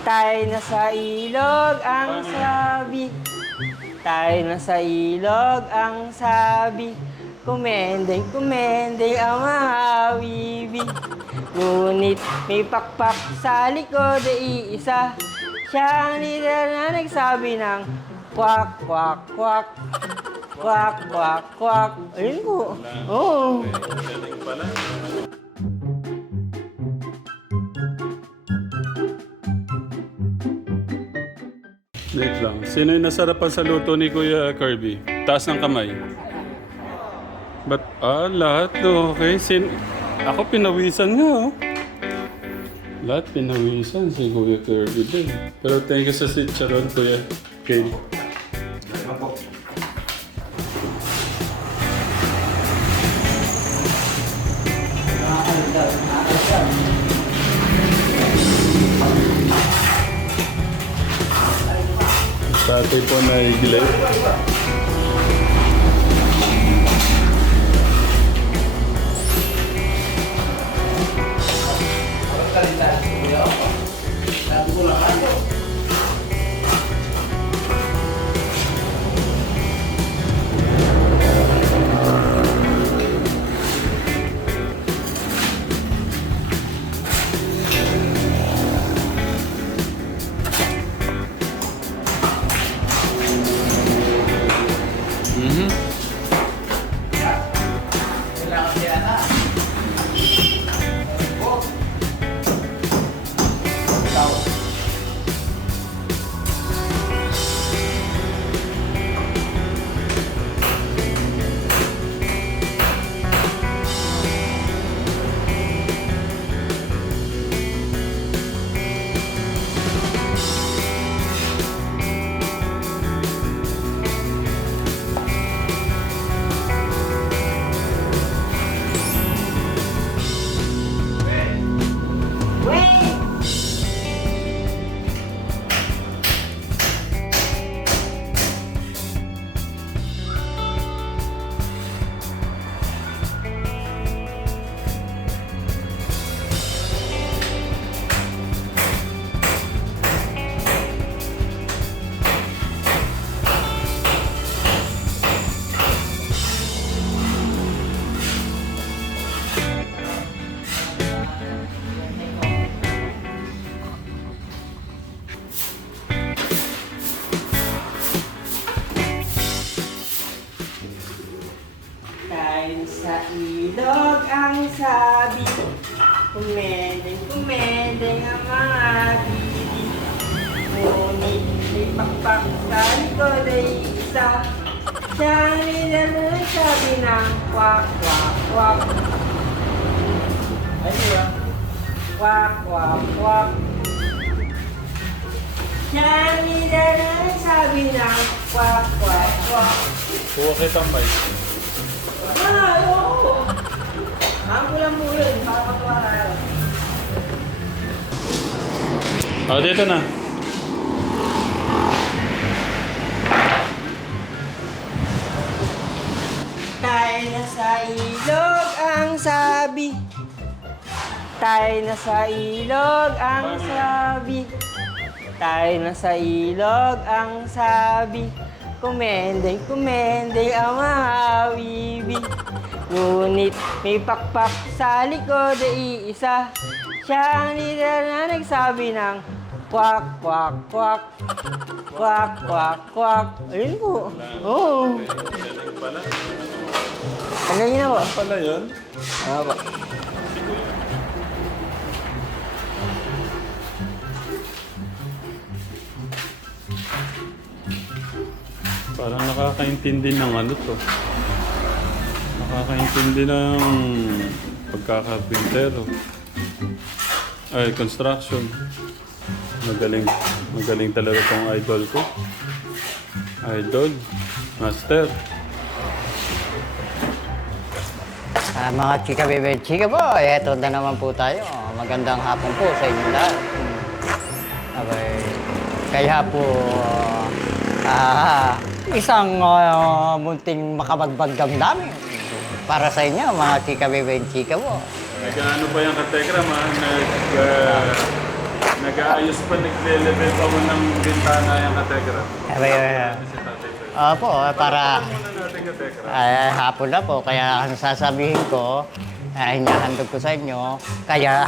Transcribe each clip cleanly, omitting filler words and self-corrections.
Tayo na sa ilog ang sabi. Tayo na sa ilog ang sabi. Kumendeng, kumendeng ang mga wibi. Ngunit may pakpak sa likod ay isa. Siya ang leader na nagsabi ng kwak, kwak, kwak. Kwak, kwak, kwak. Ayun po. Oo. Galing pala. Wait lang. Sino yung nasarapan sa luto ni Kuya Kirby? Taas ng kamay. Lahat. Okay. Ako pinawisan nga, oh. Lahat pinawisan si Kuya Kirby din. Pero thank you sa chicharon, Kuya Kale. Tatay po na igilay. Tayo sa ilog ang sabi. Kumendeng, kumendeng ang mga bibi. Ngunit may pakpak sa likod ay isa. Siya ang leader na nagsabi ng kwak, kwak, kwak. Ano yun? Kwak, kwak, kwak. Siya ang leader na nagsabi ng kwak, kwak, kwak. Kuha kitang mic. Oo. Ako lang mo yun, para matuwa tayo. Dito na. Tayo na sa ilog ang sabi. Tayo na sa ilog ang sabi. Tayo na sa ilog ang sabi. Kumendeng, kumendeng ang mga wibi. Ngunit may pakpak sa likod ay isa. Siya ang leader na nagsabi ng kwak, kwak, kwak. Kwak, kwak, kwak. Ayun po. Oo. Galing pala. Hanggang yun na po. Pala yun? Oo po. Parang nakakaintindi ng ano to. Nakakaintindi ng pagkakapintero. Ay, construction. Magaling. Magaling talaga tong idol ko. Idol. Master. Mga chika bebe chika po, eto na naman po tayo. Magandang hapon po sa inyo lahat. Abay, kaya po, isang munting makabagbag damdamin para sa inyo, mga chika bebe chika po. Nag-ano pa yung katekram ha? Nag-aayos pa, nagle-level pa mo ng bintana yung kategra. Abay, Si Tatay Fred. opo, para Muna natin kategra. hapon na po, kaya ang sasabihin ko, hinahandog ko sa inyo, kaya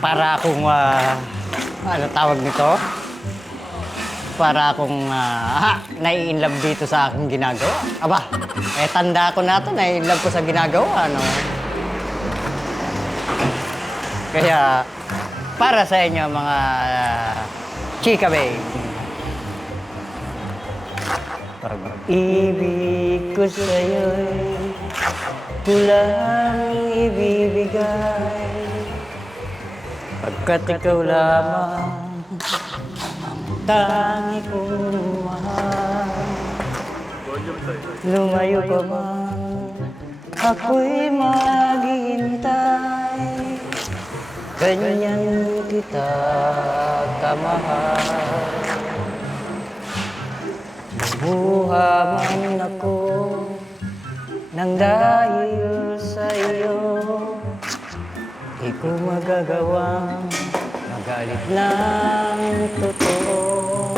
para akong, ano tawag nito? Para akong nai-inlove dito sa aking ginagawa. Aba, tanda ko na ito, nai-inlove ko sa ginagawa, no? Kaya, para sa inyo mga chika babe. Pag-ibig ko sa'yo'y kulang ibibigay, pagkat ikaw lamang tangi kong mahal. Lumayo pa man, ako'y maghihintay. Ganyan kita kamahal. Buha man ako nang dahil sa iyo, di ko magagawang magalit ng totoo,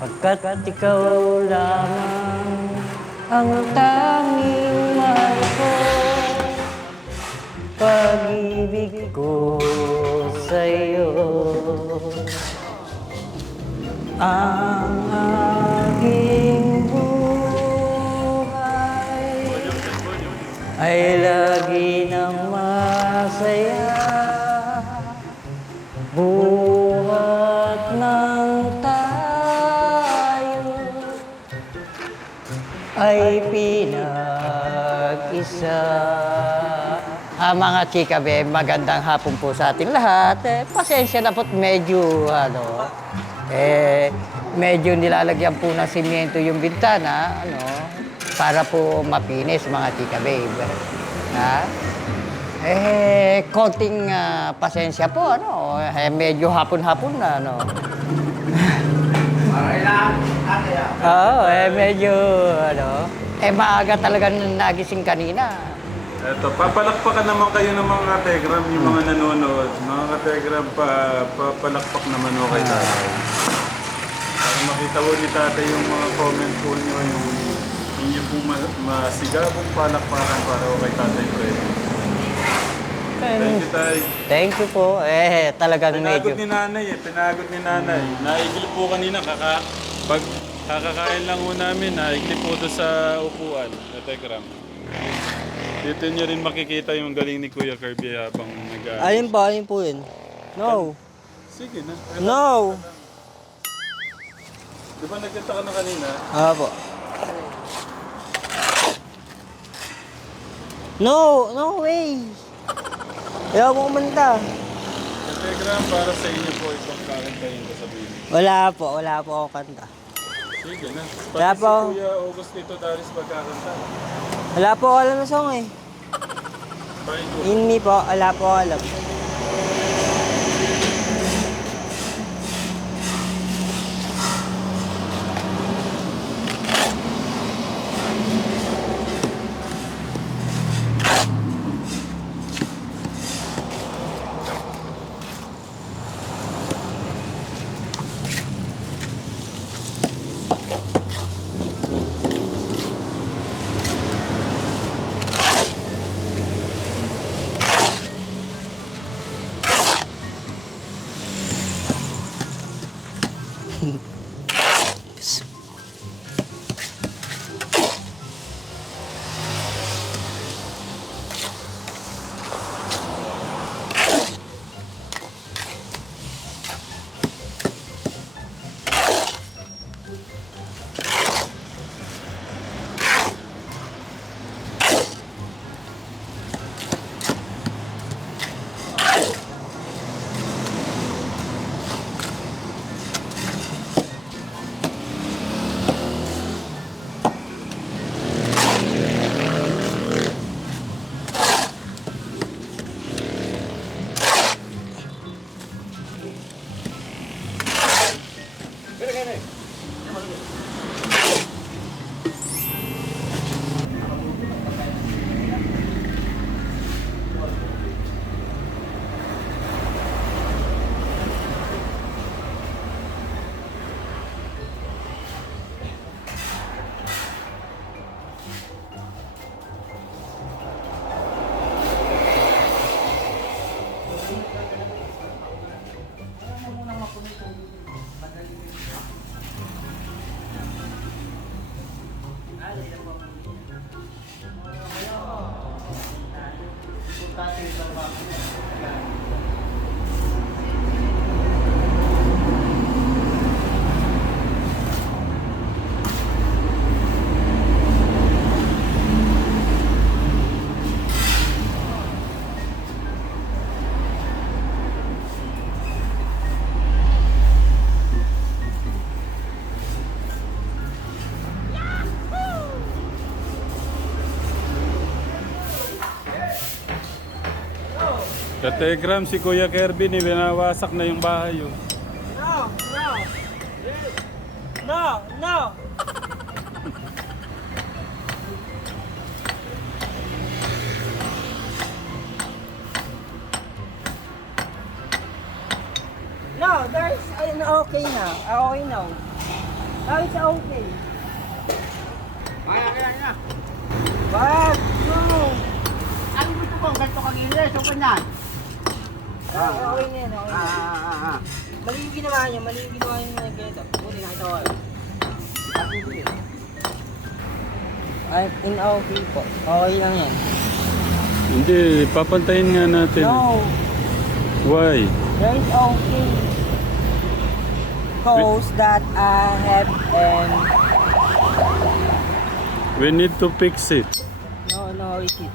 pagkat ikaw lamang ang tanging mahal ko. Pag-ibig ko sa'yo ang aking buhay ay lagi nang masaya. Buhat ng tayo ay pinag-isa. Mga chika be, magandang hapon po sa ating lahat. Pasensya na po't medyo, medyo nilalagyan po ng simyento yung bintana, para po mapinis mga chika babe. Konting pasensya po, medyo hapon-hapon na, Oo, medyo, maaga talaga nagising kanina. Eto, papalakpakan naman kayo ng mga kategram, yung mga nanonood. Mga kategram, papalakpak naman ho kay tatay. Para makita po ni tatay yung mga comment po nyo, yung inyo po masigabong palakpakan para ho kay tatay Fred. Thank you, tay. Thank you po. Talagang Pinagod medyo. ni nanay pinagod ni nanay. Naigil po kanina, pag kakakain lang ho namin, naigil po doon sa upuan, kategram. Dito nyo rin makikita yung galing ni Kuya Kirby habang nag-aaral. Alin po yun? No. Sige na. No. Di ba nagkita ka na kanina? Po. No way. Ayaw mo kumanta. Telegram para sa inyo po itong kakantayin ko sabihin. Wala po ako kanta. Sige na. Wala Pati po. si Kuya Augustito Daris magkakanta. Wala po ako alam na song eh. Bye ko. Hindi po, wala po ako alam. Kategram, si Kuya Kirby ni binawasak na yung bahay. Oh. No, no. No, no. No, there's an okay now. Okay now. Now it's okay. Kaya. Wag! No! Ano gusto ko? Ganito kagilis. O ganyan? Okay na yan, okay na. Mali yung ginawa niya, mali yung ginawa niya ng ganito. Buti nakita ko. I'm in okay po. Okay lang yan. Hindi, papantayin nga natin. No, Why? there is okay. Cause that I have We need to fix it. no, is it?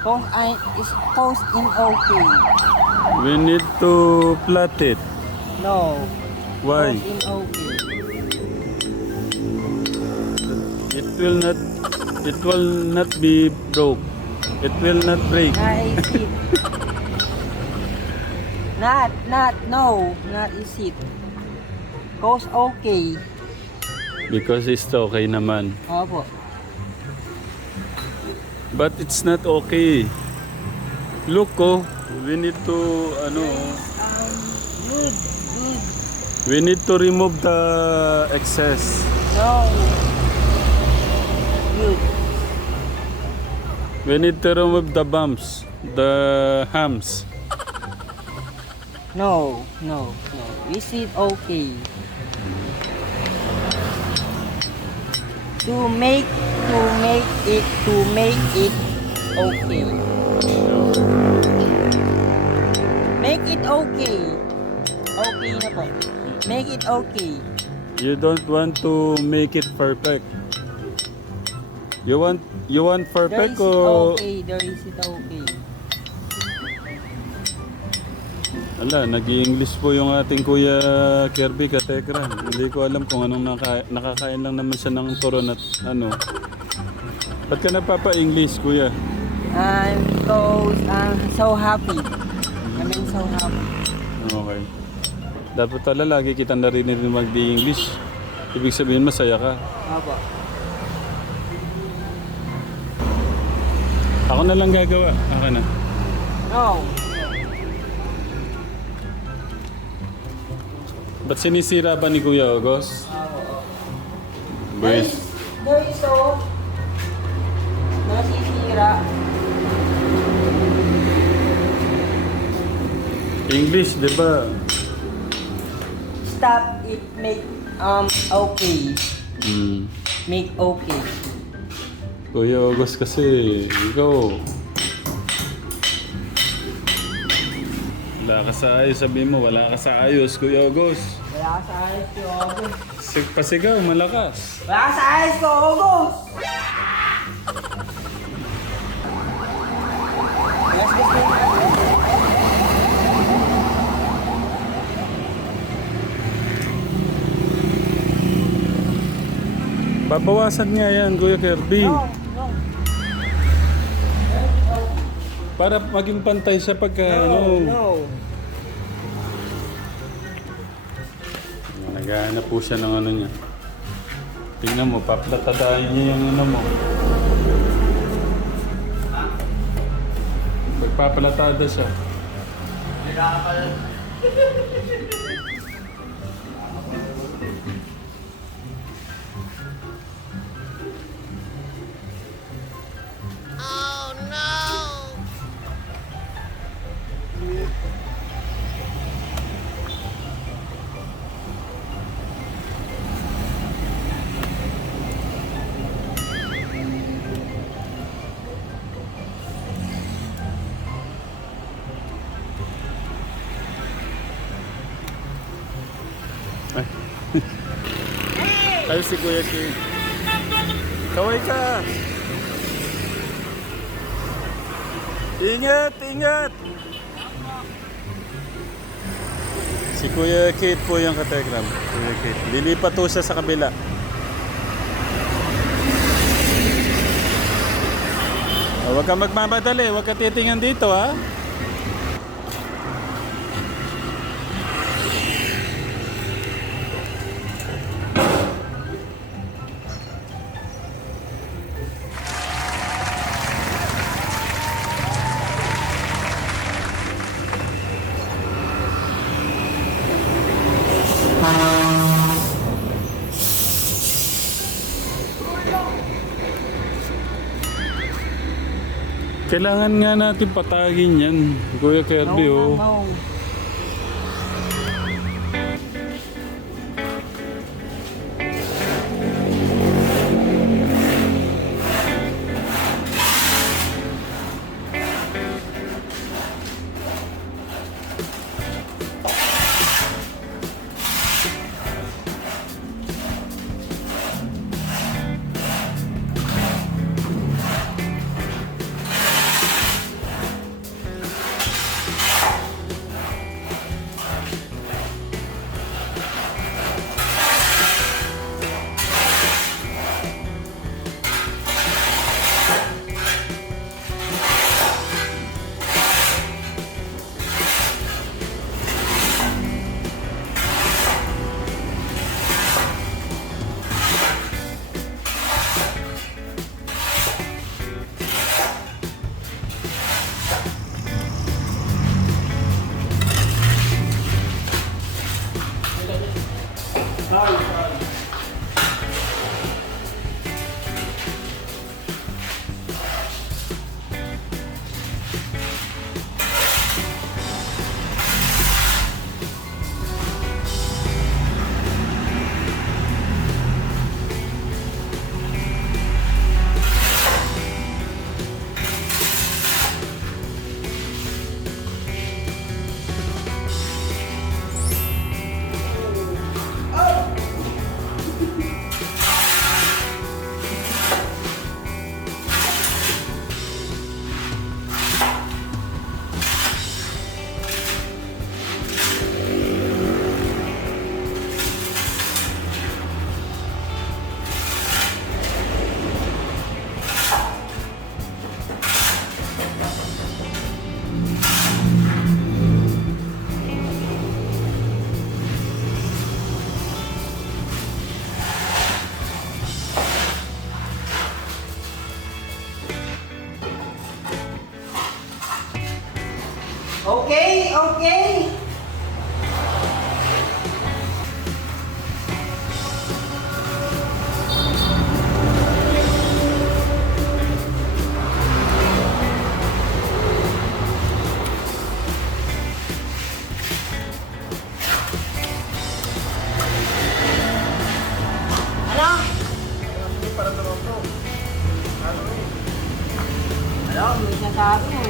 Cause I is cause in okay. We need to plot it. No. Why? Cause in okay. It will not be broke. It will not break. Not is it. Not is it. Cause okay. Because it's okay naman. Opo. But it's not okay. Look, oh, we need to, Good. we need to remove the excess. No. Good. We need to remove the bumps, the hams. No. Is it okay? To make it okay. Make it okay. Okay na po. Make it okay. You don't want to make it perfect. You want There perfect is it o okay. There is it okay. ala, nag-i-English po yung ating Kuya Kirby Katekram. Hindi ko alam kung anong nakakain lang naman siya ng turon at ano. Ba't ka napapa-English, Kuya? Because I'm so happy. I mean so happy. Okay. Dapat pala lagi kita narinig mag-i-English. Ibig sabihin masaya ka. Opo. Ako na lang gagawa. Ako na. No. Ba't sinisira ba ni Kuya Ogos? Boys. There is so nasisira. English, di ba? Stop it. Make okay. Make okay. Kuya Ogos kasi, ikaw. Wala ka sa ayos, sabihin mo, wala ka sa ayos, Kuya Ogos. Wala ka sa ayos ko, August. Pasigaw, malakas. Wala ka sa ayos ko, August. Let's go. Babawasan nga yan, Kuya Kirby. No. Para maging pantay siya pagka No. Naghahanap po siya ng ano niya. Tingnan mo, paplatadahin niya yung ano mo. Pagpapalatada siya. Ay, si Kuya King. Kaway ka! Ingat! Si Kuya Kate po yung Katekram. Kuya Kate. Lilipat po siya sa kabila. Huwag ka magmamadali. Huwag ka titingnan dito, ha? Kailangan nga natin patagin yan, Kuya Kirby, oh. Okay, okay. Ano? Ano? May nasabi mo.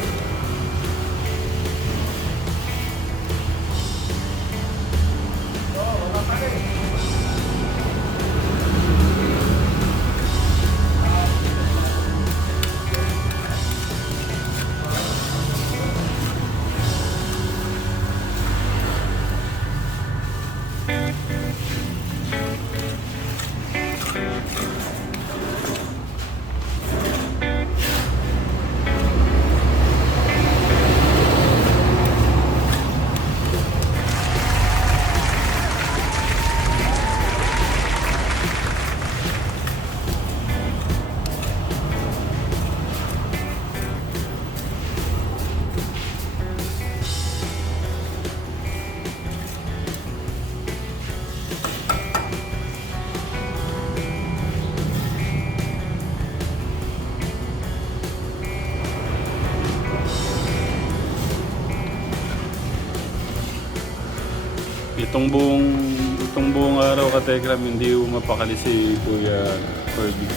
Itong buong araw ka Telegram, hindi mapakali si Kuya Kirby.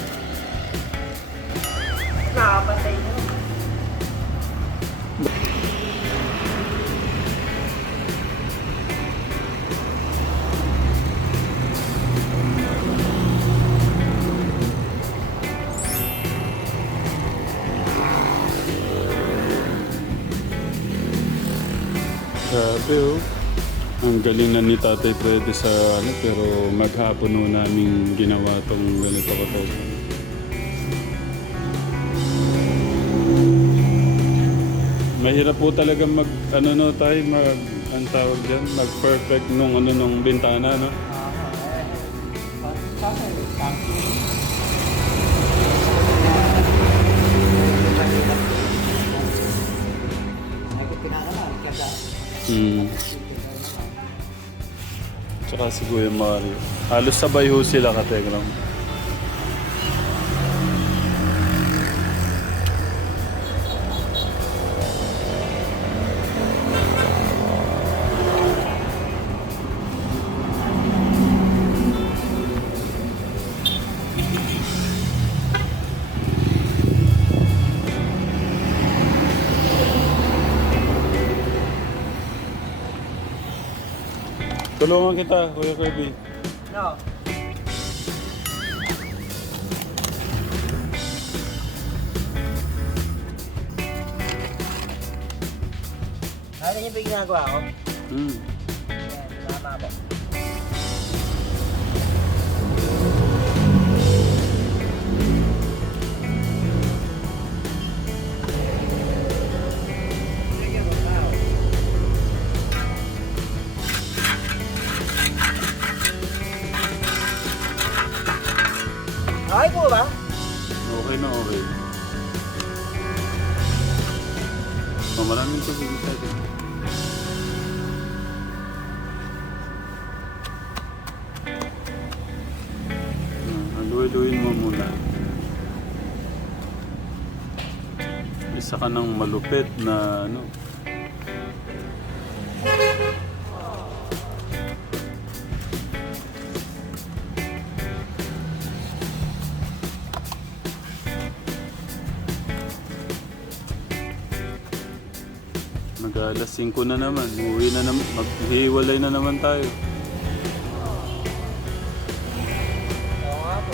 Nakapatay na. Grabe, oh. Ang galing na ni Tatay Freddy sa ano, pero maghapon ho namin ginawa tong ganito ka to. Mahirap po talaga mag ano no tayo mag ang tawag diyan, mag perfect nung ano nung bintana no. Tsaka si Kuya Mario. Halos sabay ho sila ka-Tegram. Tulungan kita, Kuya Kirby. No. Ano niyo ba yung ginagawa ko? Hmm. Yan, tama po. Okay po ba? Okay na, okay. Oh, maraming tubig tayo. Haluin mo muna. Isa ka ng malupit na ano. Mag-alas 5 na naman. Uwi na naman. Maghiwalay na naman tayo. Oo nga po.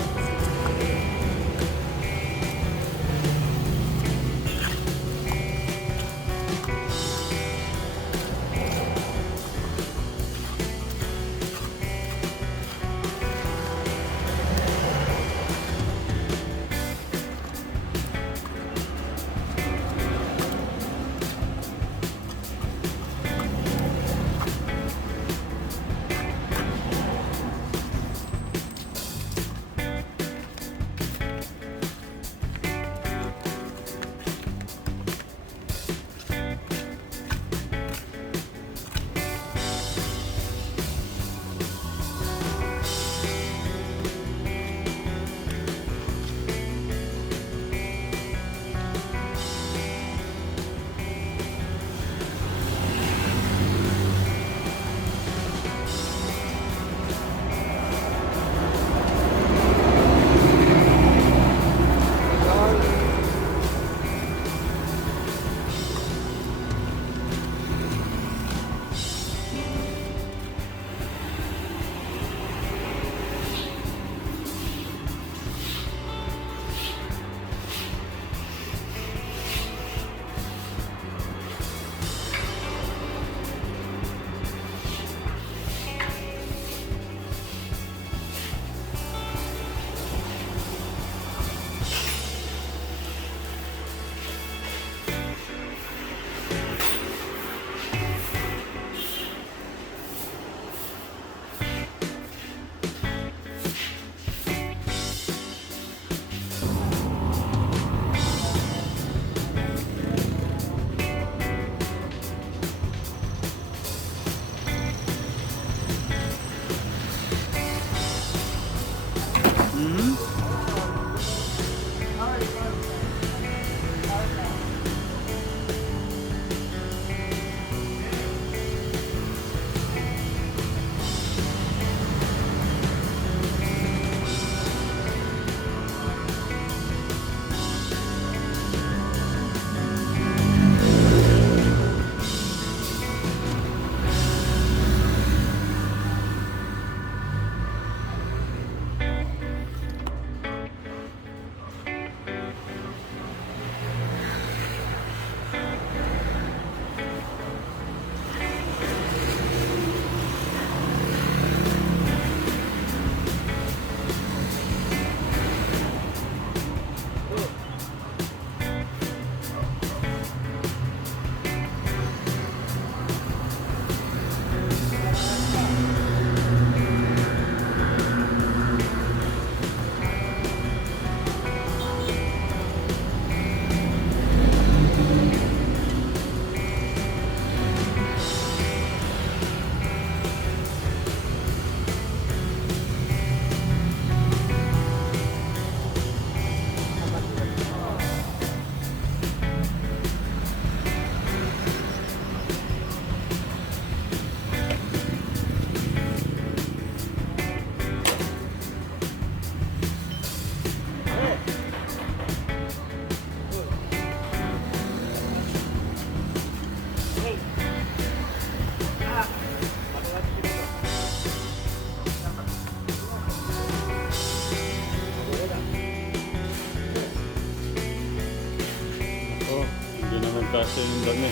kasi yung dami.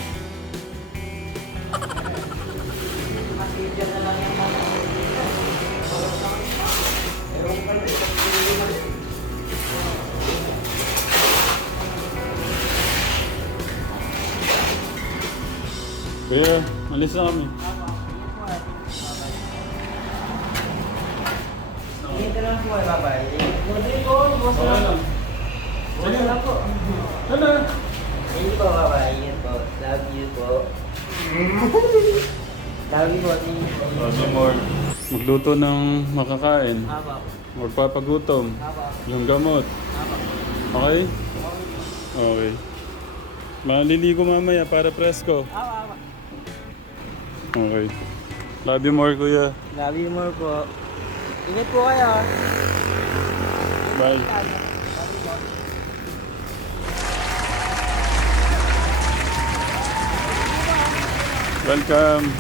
Kuya, alis na kami. Dito lang po, bye-bye. Good po, boss Okay lang. lang. Boss lang po. Ano? Thank you po, bye-bye. Ingat po. Love you po. Love you po, thank you po. Sabi more. Magluto ng makakain. Apa. Magpapagutom. Apa. Yung gamot. Apa. Okay? Okay. Maliligo mamaya para presko. Apa. Okay. Love you more, kuya. Love you more po. Ingat po kayo. Bye. Welcome.